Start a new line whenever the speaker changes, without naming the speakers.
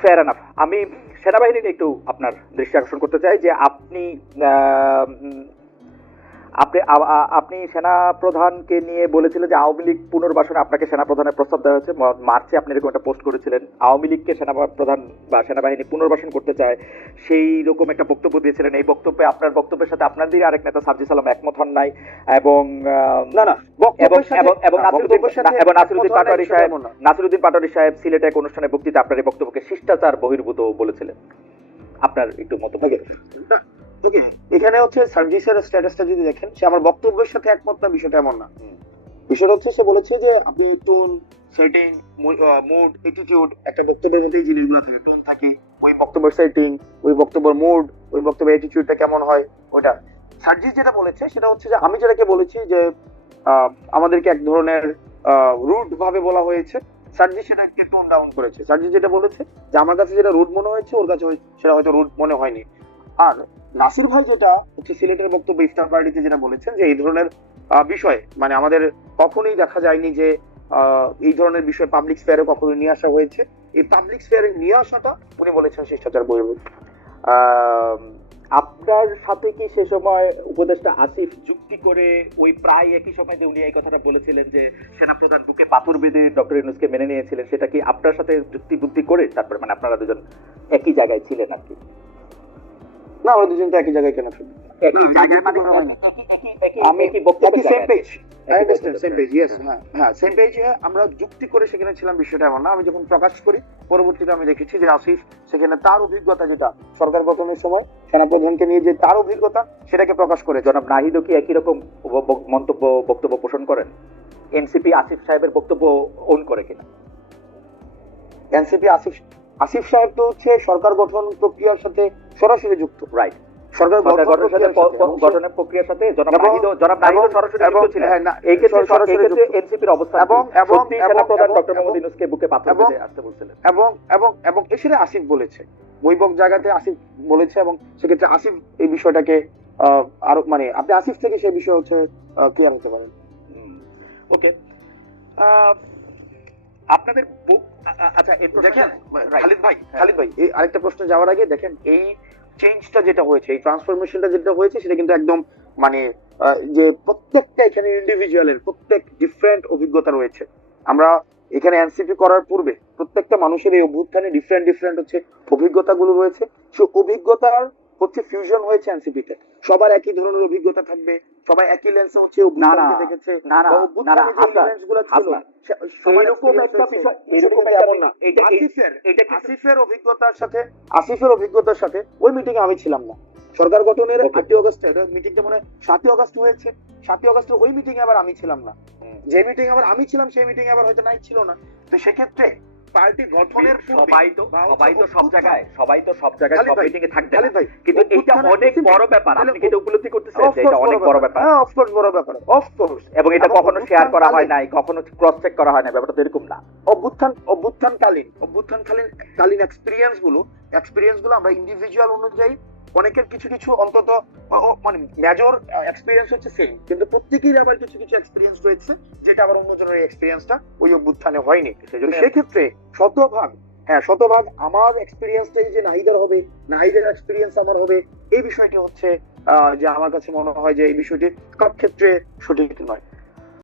Fair enough আমি সেনাবাহিনীর একটু আপনার দৃষ্টি আকর্ষণ করতে চাই যে আপনি আপনি আপনি সেনা প্রধানকে নিয়ে বলেছিলেন যে আওয়ামী লীগ পুনর্বাসনে আপনাকে সেনা প্রধানের প্রস্তাব দেওয়া হয়েছে। মার্চে আপনি এরকম একটা পোস্ট করেছিলেন। আওয়ামী লীগকে সেনা প্রধান বা সেনাবাহিনী পুনর্বাসন করতে চায় সেই রকম একটা বক্তব্য দিয়েছিলেন। এই বক্তব্যে আপনার বক্তব্যের সাথে আপনাদের আরেক নেতা সার্জিস আলম একমত হন নাই এবং আহ,
না না
এবং নাসিরুদ্দিন পাটোয়ারি সাহেব। নাসিরুদ্দিন পাটোয়ারি সাহেব সিলেটে এক অনুষ্ঠানে বক্তৃতা আপনার এই বক্তব্যকে শিষ্টাচার বহির্ভূত বলেছিলেন। আপনার একটু মতামত
Okay. ওকে এখানে হচ্ছে সার্জিসের স্ট্যাটাসটা যদি দেখেন, সে আমার বক্তব্যের সাথে একমত না, বিষয়টা এমন না। বিষয়টা হচ্ছে, সে বলেছে যে আপনি টোন সেটিং মুড অ্যাটিটিউড একটা বক্তব্যের মধ্যে জিনিসগুলো থাকে। টোন থাকে, ওই বক্তব্যের সেটিং ওই বক্তব্যের মুড ওই বক্তব্যের অ্যাটিটিউডটা কেমন হয়, ওইটা। সার্জিস যেটা বলেছে, সেটা হচ্ছে যে, আমি যেটাকে বলেছি যে আমাদেরকে এক ধরনের রুট ভাবে বলা হয়েছে। সার্জিস সেটাকে টোন ডাউন করেছে। সার্জিস যেটা বলেছে যে, আমার কাছে যেটা রুট মনে হয়েছে, ওর কাছে সেটা হয়তো রুট মনে হয়নি। আর নাসির ভাই যেটা হচ্ছে সিলেটের বক্তব্য ইফতার পার্টিতে যেটা বলেছেন যে এই ধরনের বিষয় মানে আমাদের কখনোই দেখা যায়নি যে এই ধরনের বিষয় পাবলিক স্পেয়ারে কখনো নিয়ে আসা হয়েছে। এই পাবলিক স্পেয়ারে নিয়ে আসাটা উনি বলেছেন শিষ্টাচার বহির্ভূত।
আপনার সাথে কি সে সময় উপদেষ্টা আসিফ যুক্তি করে ওই প্রায় একই সময় যে উনি এই কথাটা বলেছিলেন যে সেনাপ্রধান বুকে পাথর বেঁধে ডক্টর ইউনুসকে মেনে নিয়েছিলেন, সেটা কি আপনার সাথে যুক্তি বুদ্ধি করে তারপরে মানে আপনারা দুজন একই জায়গায় ছিলেন আর কি?
না আমরা দুজন তো একই জায়গায় কেন শুনি
একই জায়গায় একই-
আমি
একই
same page same page yes
হ্যাঁ।
সেম পেজে আমরা যুক্তি করে সেখানে ছিলাম বিষয়টা এমন না। আমি যখন প্রকাশ করি পরবর্তীতে আমি দেখেছি যে আসিফ সেখানে তার অভিজ্ঞতা যেটা সরকার গঠনের সময় সেনাপ্রধানকে নিয়ে যে তার অভিজ্ঞতা সেটাকে প্রকাশ করে
জনাব নাহিদও কি একই রকম মন্তব্য বক্তব্য পোষণ করেন? এনসিপি আসিফ সাহেবের বক্তব্য ওন করে কিনা?
এনসিপি আসিফ আসিফ সাহেব তো হচ্ছে সরকার গঠন প্রক্রিয়ার সাথে সরকারি যুক্ত।
রাইট
সরকার
সরকার গঠনের
প্রক্রিয়ার সাথে। এবং সে-
গঠনের প্রক্রিয়ার সাথে জনাব
এবং-
নাহিদও জনাব নাহিদও
এবং-
সরাসরি যুক্ত ছিলেন। এই ক্ষেত্রে
সরাসরি
এই ক্ষেত্রে
যুক্ত।
এনসিপির অবস্থান
এবং- এবং-
সত্যি
এবং-
সেনাপ্রধান
এবং-
ডক্টর মোহাম্মদ ইউনূসকে বুকে পাথর বেঁধে আসতে বলছিলেন।
এবং এবং এবং এসে আসিফ বলেছে। বৈবক জায়গাতে আসিফ বলেছে এবং সেক্ষেত্রে আসিফ এই বিষয়টাকে আহ, আরও মানে আপনি আসিফ থেকে সেই বিষয় হচ্ছে ক্লিয়ার হতে পারেন।
ওকে আপনাদের আচ্ছা
দেখেন খালিদ ভাই
হ্যাঁ।
খালিদ ভাই এই আরেকটা প্রশ্ন যাওয়ার আগে দেখেন এই চেঞ্জটা যেটা হয়েছে এই ট্রান্সফরমেশনটা যেটা হয়েছে সেটা কিন্তু একদম মানে যে প্রত্যেকটা এখানে ইন্ডিভিজুয়ালের প্রত্যেক ডিফারেন্ট অভিজ্ঞতা রয়েছে। আমরা এখানে এনসিপি করার পূর্বে প্রত্যেকটা মানুষের এই অভ্যুত্থানে ডিফারেন্ট ডিফারেন্ট হচ্ছে অভিজ্ঞতাগুলো রয়েছে। সে অভিজ্ঞতার হচ্ছে ফিউশন হয়েছে এনসিপি তে। সবার একই ধরনের অভিজ্ঞতা থাকবে। সবাই একই লেন্সে হচ্ছে অভ্যুত্থানকে
না,
দেখেছে।
না, না, না, না,
ছিল experience
একটা বিষয় এরকম
এমন না।
এটা
আসিফের
এটা
আসিফের অভিজ্ঞতার সাথে আসিফের অভিজ্ঞতার সাথে ওই মিটিং এ আমি ছিলাম না। সরকার গঠনের. আটই অগস্টে মিটিংটা মানে সাতই অগস্ট হয়েছে। সাতই অগস্টের ওই মিটিং আবার আমি ছিলাম না। যে মিটিং আবার আমি ছিলাম সেই মিটিং আবার হয়তো নাই ছিল না। তো সেক্ষেত্রে পার্টি গঠনের
সবাই তো সবাই তো সব জায়গায় সবাই তো সব জায়গায় সব মিটিং এ
থাকতে
না। কিন্তু এটা অনেক বড় ব্যাপার। আপনি কি উপলব্ধি করতেছেন যে এটা অনেক বড় ব্যাপার?
হ্যাঁ অফ কোর্স বড় ব্যাপার। অফ কোর্স
এবং এটা কখনো শেয়ার করা হয় নাই কখনো ক্রস চেক করা হয় না ব্যাপারটা তো এরকম না।
অভ্যুত্থান অভ্যুত্থানকালীন। অভ্যুত্থানকালীন কালীন এক্সপিরিয়েন্সগুলো এক্সপিরিয়েন্সগুলো আমরা ইন্ডিভিজুয়াল অনুযায়ী অনেকের কিছু কিছু অন্তত মানে মেজর এক্সপিরিয়েন্স হচ্ছে সেম কিন্তু প্রত্যেকেরই আবার কিছু কিছু এক্সপিরিয়েন্স রয়েছে যেটা আবার অন্যজনের এক্সপিরিয়েন্সটা ওই অভ্যুত্থানে হয়নি। সেক্ষেত্রে শতভাগ হ্যাঁ শতভাগ আমার এক্সপিরিয়েন্সটাই যে নাহিদের হবে নাহিদের এক্সপিরিয়েন্স আমার হবে এই বিষয়টি হচ্ছে আহ, যে আমার কাছে মনে হয় যে এই বিষয়টি সব ক্ষেত্রে সঠিক নয়।